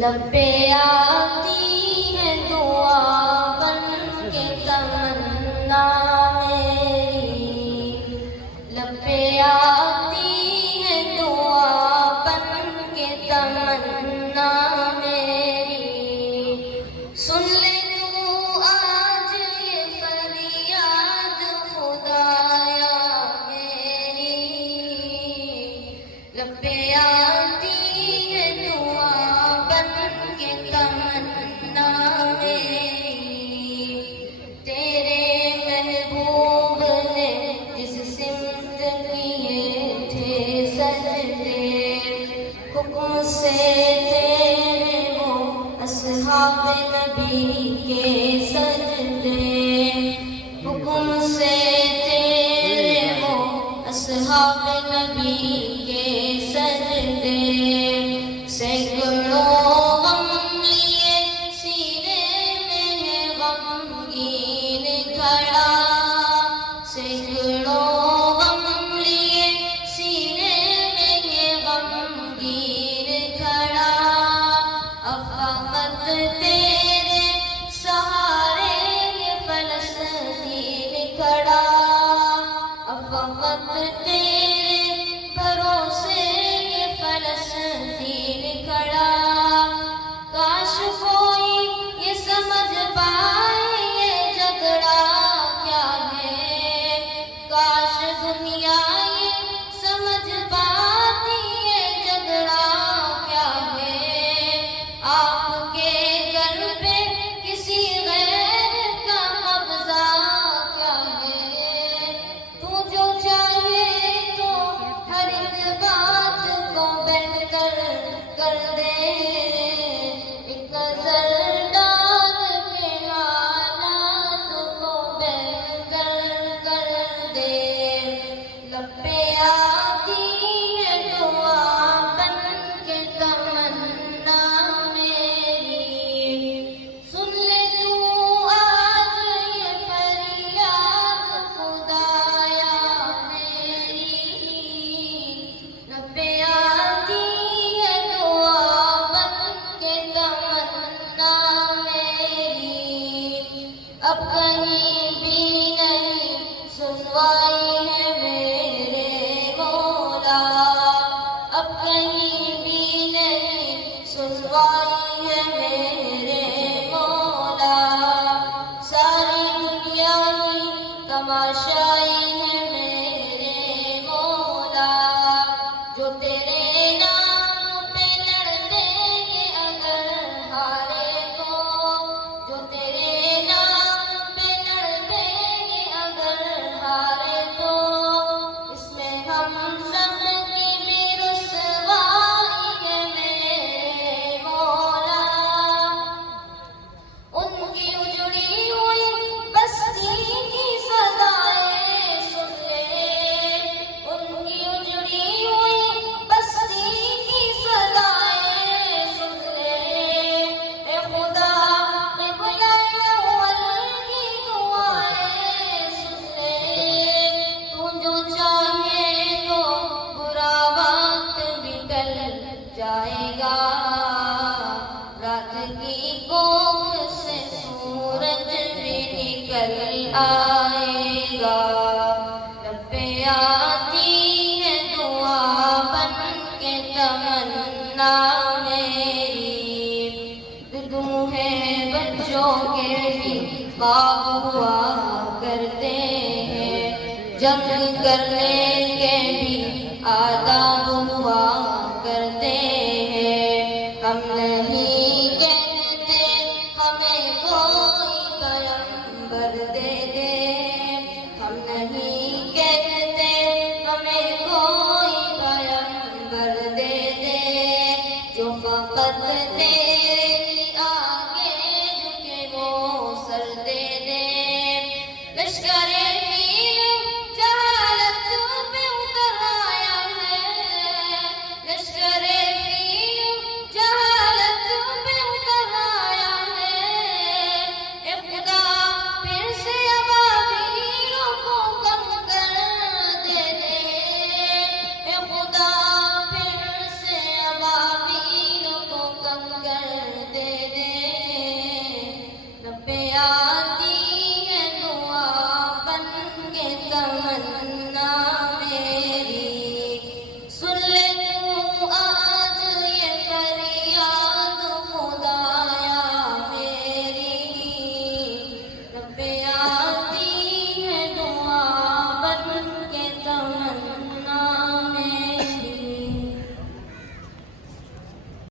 لب پہ آتی ہے دعا بن کے تمنا میری، لب پہ آتی ہے دعا بن کے تمنا میری، سن لے تو آج یہ فریاد خدایا میری، لب پہ آتی ہے دعا بن کے تمنا میری، تیرے محبوب نے جس سمت کیے تھے سجدے، حکم سے تیرے وہ اصحاب نبی کے سجدے، حکم سے تیرے وہ اصحاب نبی کے سجدے، سینکڑوں غم لیے سینے میں ہے غمگین کھڑا، سینکڑوں غم لیے سینے میں ہے غمگین کھڑا، اب فقط تیرے سہارے یہ فلسطین کھڑا، اب فقط تیرے بھروسے یہ فلسطین کھڑا، کاش کوئی یہ سمجھ پائے یہ جھگڑا کیا ہے، کاش دنیا یہ سمجھ پاتی یہ جھگڑا کیا ہے، آپ کے گھر پہ کسی غیر کا قبضہ کیا ہے، تو جو چاہے تو ہر ایک بات کو بہتر کر دے، ایک نظر ڈال کے حالات کو بہتر کر دے، لب پہ آتی ہے دعا بن کے تمنا میری، سن لے تو آج یہ فریاد خدایا میری، لب پہ آتی ہے دعا بن کے تمنا میری، اب کہیں بھی نہیں سنوائی ہے میرے مولا، اب کہیں بھی نہیں سنوائی ہے میرے مولا، ساری دنیا ہی تماشائی ہے میرے مولا، جو تیرے نام پہ لڑ دیں گے اگر ہارے کو، جو تیرے نام پہ لڑ دیں گے اگر ہارے تو، اس میں ہم سب کی بھی رسوائی ہے میرے مولا، ان کی اجڑی ہوئی بستی کی صدائیں سن لے، ان کی اجڑی ہوئی بستی کی صدائیں سن لے، اے خدا قبلہ اول کی دعائیں سن لے، تو جو چاہے تو برا وقت بھی ٹل جائے گا، رات کی کوکھ سے سورج بھی نکل آئے گا، لب پہ آتی ہے دعا بن کے تمنا میری، دودھ ہے بچوں کے بھی خواب ہوا کرتے ہیں، جنگ کرنے کے بھی آداب ہوا کرتے ہیں، ہم نہیں کہتے ہمیں کوئی پیغمبر دے دے، ہم نہیں کہتے ہمیں کوئی پیغمبر دے دے، جو فقط تیرے آگے جھکے وہ سر دے دے، لشکر پیر جہالت پہ اتر آیا ہے، لشکر پیر جہالت پہ اتر آیا ہے، اے خدا پھر سے ابابیلوں کو کم کر دے دے، اے خدا پھر سے ابابیلوں کو کم کر تمنا